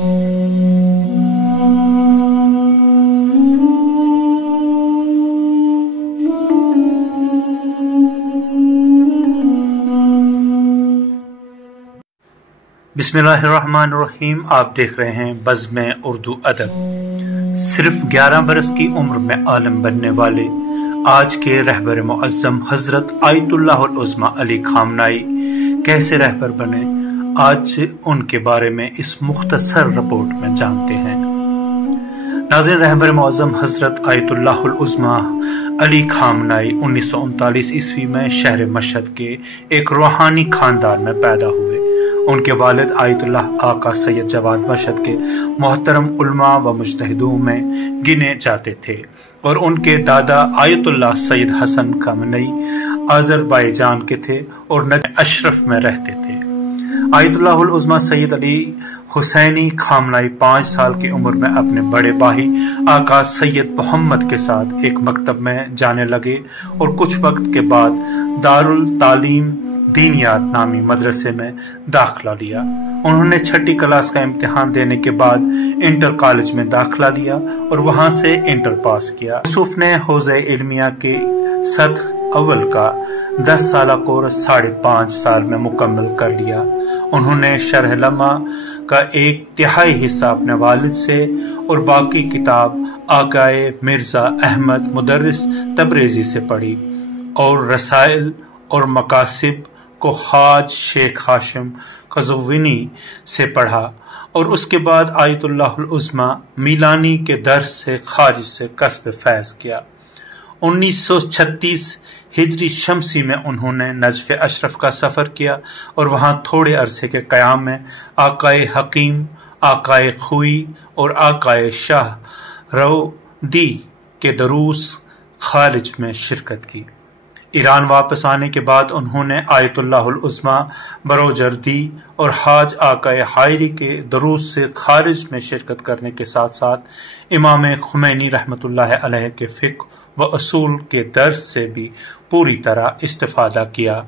बिस्मिल्लाहिर्रहमानिर्रहीम। आप देख रहे हैं बज़्म उर्दू अदब। सिर्फ 11 बरस की उम्र में आलम बनने वाले आज के रहबर मुअज़्ज़म हज़रत आयतुल्लाह उज़्मा अली ख़ामनाई कैसे रहबर बने, आज उनके बारे में इस मुख्तसर रिपोर्ट में जानते हैं। नाज़रीन, रहबर मुअज़्ज़म हज़रत आयतुल्लाह उज़्मा अली ख़ामनाई 1939 ईस्वी में शहर मशहद के एक रूहानी ख़ानदान में पैदा हुए। उनके वालिद आयतुल्लाह आका सैयद जवाद मशहद के मोहतरम उलमा व मुज्तहिदों में गिने जाते थे और उनके दादा आयतुल्लाह सैयद हसन ख़ामनाई अज़रबैजान के थे और नजफ़ अशरफ में रहते थे। आयतुल्लाह उज़्मा सैयद अली हुसैनी ख़ामनाई 5 साल की उम्र में अपने बड़े भाई आका सैयद मोहम्मद के साथ एक मकतब में जाने लगे और कुछ वक्त के बाद दारुल तालीम दीनियात नामी मदरसे में दाखिला लिया। उन्होंने 6ठी क्लास का इम्तिहान देने के बाद इंटर कॉलेज में दाखिला लिया और वहां से इंटर पास किया। यूसुफ ने हौज़े इल्मिया के सत्र अव्वल का 10 साला कोर्स 5.5 साल में मुकम्मल कर लिया। उन्होंने शरह लम्हा का 1/3 हिस्सा अपने वालिद से और बाकी किताब आकाए मिर्जा अहमद मुदर्रिस तबरेज़ी से पढ़ी और रसाइल और मकासिब को हाज शेख हाशिम क़ज़वीनी से पढ़ा और उसके बाद आयतुल्लाह उज़्मा मिलानी के दर्स से खारिज से कस्ब फैज़ किया। 1936 हिजरी शमसी में उन्होंने नजफ़ अशरफ का सफ़र किया और वहाँ थोड़े अरसे के क़याम में आकाए हकीम, आकाए खुई और आकाए शाह रौदी के दरूस खारिज में शिरकत की। ईरान वापस आने के बाद उन्होंने आयतुल्लाह उज़्मा बरोजर्दी और हाज आकाए हायरी के दरूस से खारिज में शिरकत करने के साथ साथ इमाम खुमैनी रहमतुल्लाह अलैह के फ़िक़्ह व उसूल के दर्स से भी पूरी तरह इस्तिफ़ादा किया,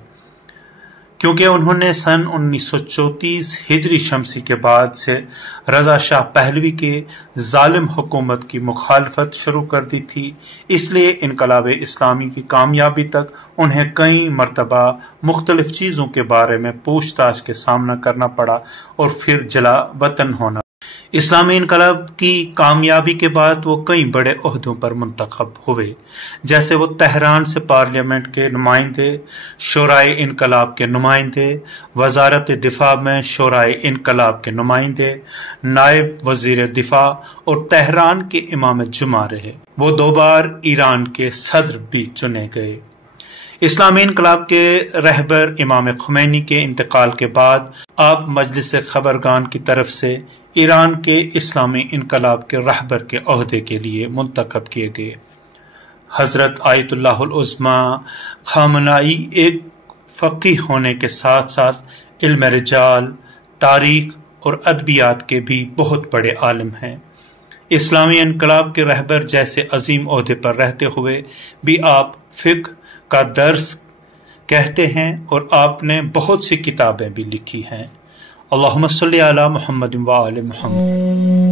क्योंकि उन्होंने सन 1934 हिजरी शमसी के बाद से रज़ा शाह पहलवी के जालिम हुकूमत की मुखालफत शुरू कर दी थी। इसलिए इनकलाब इस्लामी की कामयाबी तक उन्हें कई मरतबा मुख्तलिफ चीज़ों के बारे में पूछताछ के सामना करना पड़ा और फिर जला वतन होना। इस्लामी इनकलाब की कामयाबी के बाद वो कई बड़े ओहदों पर मुंतखब हुए, जैसे वो तेहरान से पार्लियामेंट के नुमाइंदे, शोराए इनकलाब के नुमाइंदे, वजारत दिफा में शोराए इनकलाब के नुमाइंदे, नायब वजीर दिफा और तेहरान के इमाम जुमा रहे। वो 2 बार ईरान के सदर भी चुने गए। इस्लामी इनकलाब के रहबर इमाम खुमैनी के इंतकाल के बाद आप मजलिस खबरगान की तरफ से ईरान के इस्लामी इनकलाब के रहबर के ओहदे के लिए मुंतखब किए गए। हज़रत आयतुल्लाह उज़्मा ख़ामनाई एक फ़क़ीह होने के साथ साथ इल्म रिजाल, तारीख़ और अदबियात के भी बहुत बड़े आलिम हैं। इस्लामी इनकलाब के रहबर जैसे अजीम ओहदे पर रहते हुए भी आप फ़िक़्ह का दर्स कहते हैं और आपने बहुत सी किताबें भी लिखी हैं। अल्लाहुम्मा सल्ली अला मुहम्मद व आले मुहम्मद।